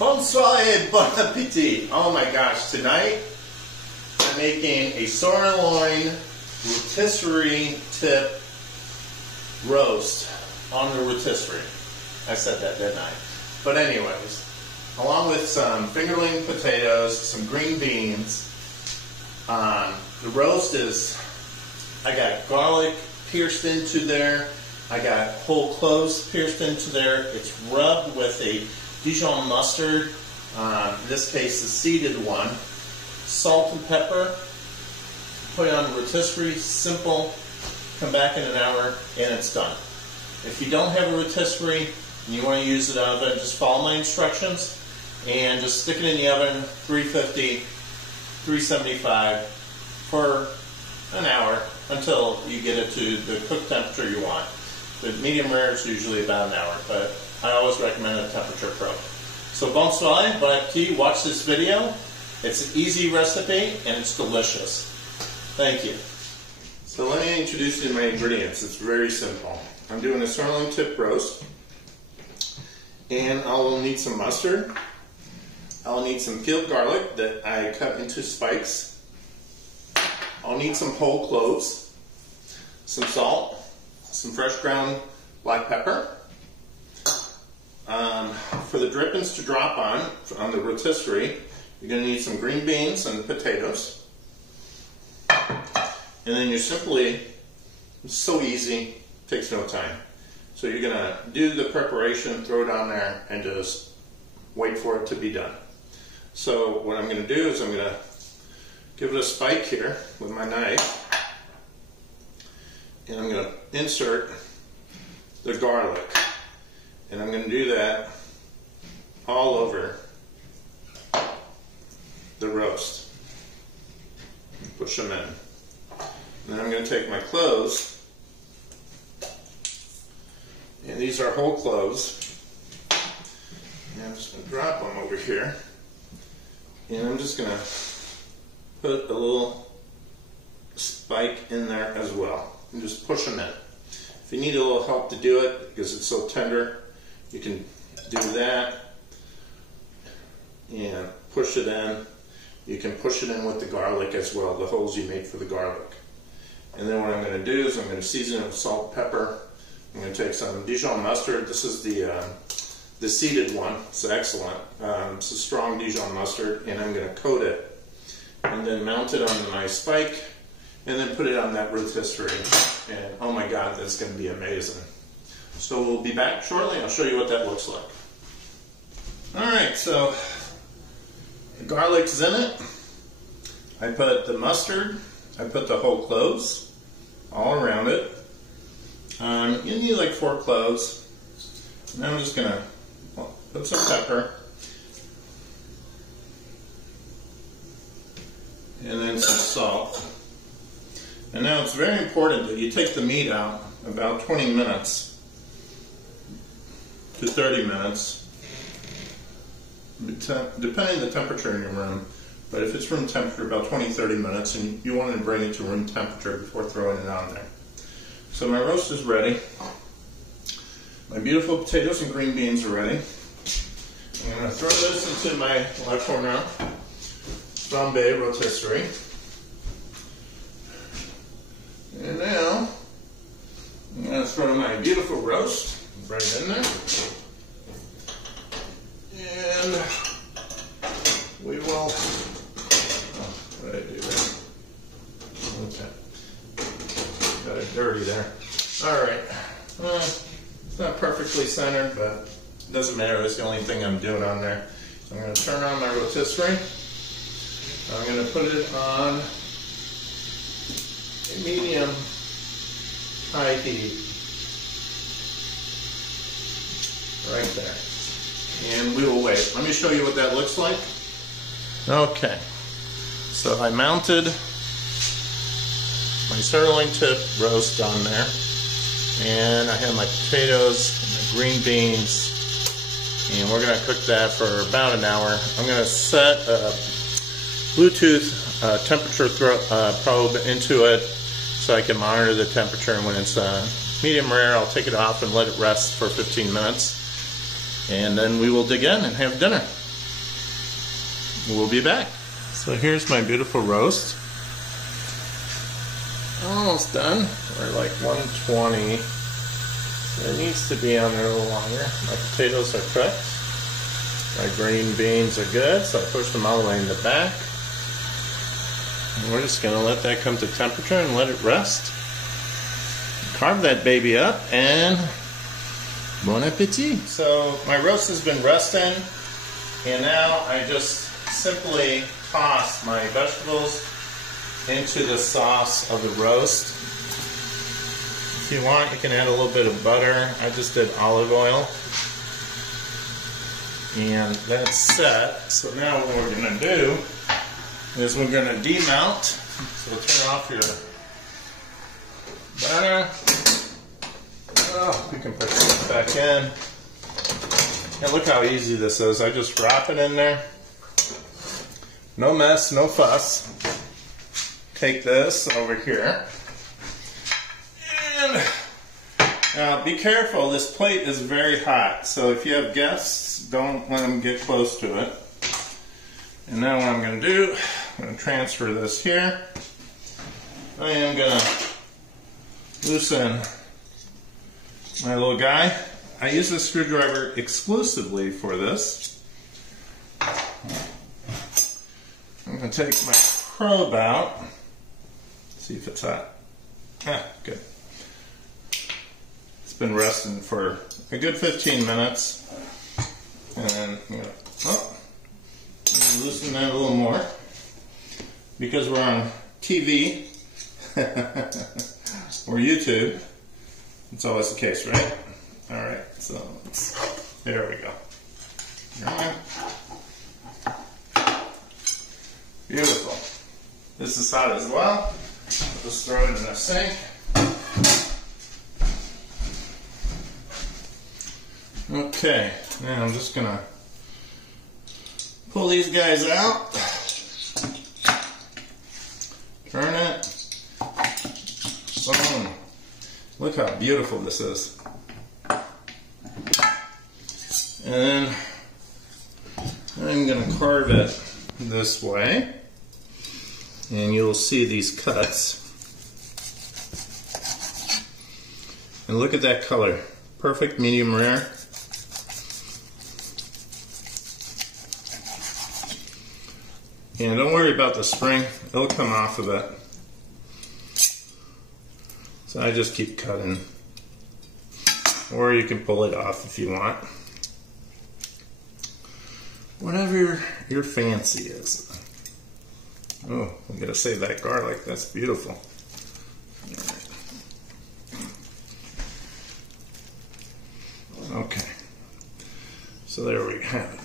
Bonsoir et bon appétit. Oh my gosh, tonight I'm making a sirloin rotisserie tip roast on the rotisserie. I said that, didn't I? But anyways, along with some fingerling potatoes, some green beans. The roast is, I got garlic pierced into there. I got whole cloves pierced into there. It's rubbed with a Dijon mustard, in this case the seeded one, salt and pepper, put it on the rotisserie, simple, come back in an hour and it's done. If you don't have a rotisserie and you want to use the oven, just follow my instructions and just stick it in the oven, 350, 375 for an hour until you get it to the cook temperature you want. The medium rare is usually about an hour, but I always recommend a temperature probe. So bonsoir, bon appetit, watch this video. It's an easy recipe and it's delicious. Thank you. So let me introduce you to my ingredients. It's very simple. I'm doing a sirloin tip roast, and I'll need some mustard. I'll need some peeled garlic that I cut into spikes. I'll need some whole cloves, some salt, some fresh ground black pepper. For the drippings to drop on the rotisserie, you're going to need some green beans and potatoes. And then you're simply, it's so easy, takes no time. So you're going to do the preparation, throw it on there, and just wait for it to be done. So what I'm going to do is I'm going to give it a spike here with my knife, and I'm going to insert the garlic, and I'm going to do that all over the roast. Push them in. And then I'm going to take my cloves, and these are whole cloves, and I'm just going to drop them over here, and I'm just going to put a little spike in there as well, and just push them in. If you need a little help to do it, because it's so tender, you can do that and push it in. You can push it in with the garlic as well, the holes you made for the garlic. And then what I'm going to do is I'm going to season it with salt and pepper. I'm going to take some Dijon mustard. This is the seeded one. It's excellent. It's a strong Dijon mustard, and I'm going to coat it and then mount it on my spike and then put it on that rotisserie. And oh my God, that's going to be amazing. So we'll be back shortly. I'll show you what that looks like. Alright, so the garlic's in it. I put the mustard. I put the whole cloves all around it. You need like 4 cloves. And I'm just going to put some pepper. And then some salt. And now it's very important that you take the meat out about 20 minutes to 30 minutes, depending on the temperature in your room. But if it's room temperature, about 20-30 minutes, and you want to bring it to room temperature before throwing it on there. So my roast is ready. My beautiful potatoes and green beans are ready. I'm going to throw this into my La Fourneau flambe rotisserie. And now I'm going to throw my beautiful roast right in there. And we will, what did I do there? Okay. Got it dirty there. Alright. It's not perfectly centered, but it doesn't matter. That's the only thing I'm doing on there. So I'm going to turn on my rotisserie. I'm going to put it on a medium high heat. Right there. And we will wait. Let me show you what that looks like. Okay. So I mounted my sirloin tip roast on there. And I have my potatoes and my green beans. And we're going to cook that for about an hour. I'm going to set a Bluetooth temperature probe into it so I can monitor the temperature. And when it's medium rare, I'll take it off and let it rest for 15 minutes. And then we will dig in and have dinner. we'll be back. So here's my beautiful roast. Almost done. We're like 120. So it needs to be on there a little longer. My potatoes are cooked. My green beans are good, so I pushed them all the way in the back. And we're just going to let that come to temperature and let it rest. Carve that baby up and bon appetit. So my roast has been resting, and now I just simply toss my vegetables into the sauce of the roast. If you want, you can add a little bit of butter. I just did olive oil. And that's set. So now what we're going to do is we're going to demelt. So turn off your burner. Oh, we can put this back in. And look how easy this is. I just drop it in there. No mess, no fuss. Take this over here. And now be careful, this plate is very hot. So if you have guests, don't let them get close to it. And now what I'm going to do, I'm going to transfer this here. I am going to loosen my little guy. I use this screwdriver exclusively for this. I'm going to take my probe out. See if it's hot. Ah, good. It's been resting for a good 15 minutes. And then I'm going to loosen that a little more. Because we're on TV or YouTube. It's always the case, right? Alright, so there we go. Alright. Beautiful. This is hot as well. I'll just throw it in the sink. Okay, now I'm just gonna pull these guys out. Turn it. Boom. Look how beautiful this is. And then I'm going to carve it this way. And you'll see these cuts. And look at that color. Perfect medium rare. And don't worry about the spring. It'll come off of it. So I just keep cutting. Or you can pull it off if you want. Whatever your fancy is. Oh, we gotta save that garlic. That's beautiful. All right. Okay. So there we have it.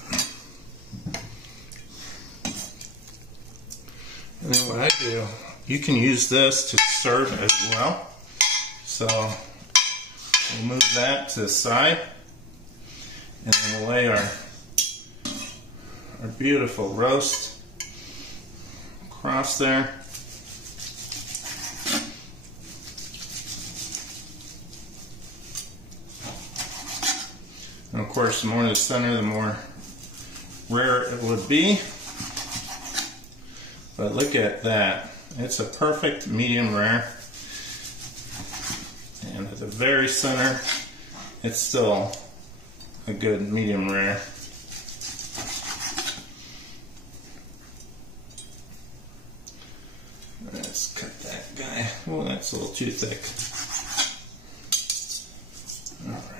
And then what I do, you can use this to serve as well. So we'll move that to the side, and then we'll lay our beautiful roast across there. And of course, the more in the center, the more rare it would be. But look at that. It's a perfect medium rare. And at the very center, it's still a good medium rare. Let's cut that guy. Oh, that's a little too thick. All right.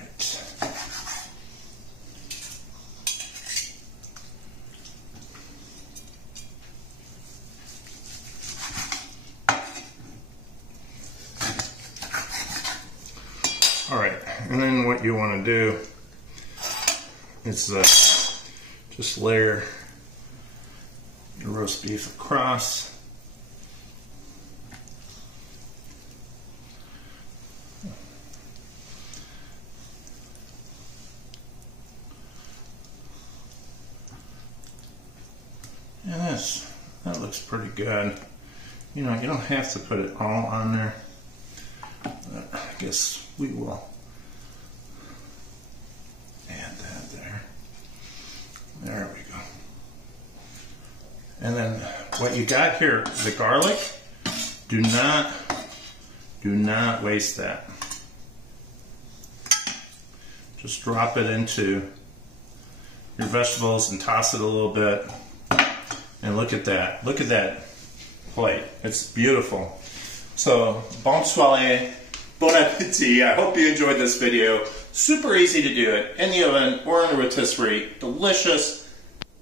Alright, and then what you want to do is just layer your roast beef across. And that looks pretty good. You know, you don't have to put it all on there. But I guess we will add that there. There we go. And then what you got here, the garlic, do not waste that. Just drop it into your vegetables and toss it a little bit. And look at that. Look at that plate. It's beautiful. So, bon soirée, bon appétit. I hope you enjoyed this video. Super easy to do it in the oven or in a rotisserie. Delicious,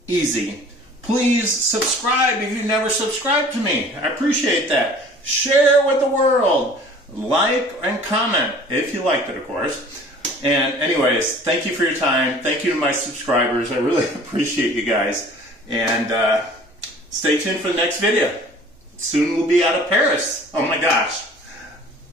easy. Please subscribe if you've never subscribed to me. I appreciate that. Share with the world. Like and comment if you liked it, of course. And anyways, thank you for your time. Thank you to my subscribers. I really appreciate you guys. And stay tuned for the next video. Soon we'll be out of Paris. Oh my gosh.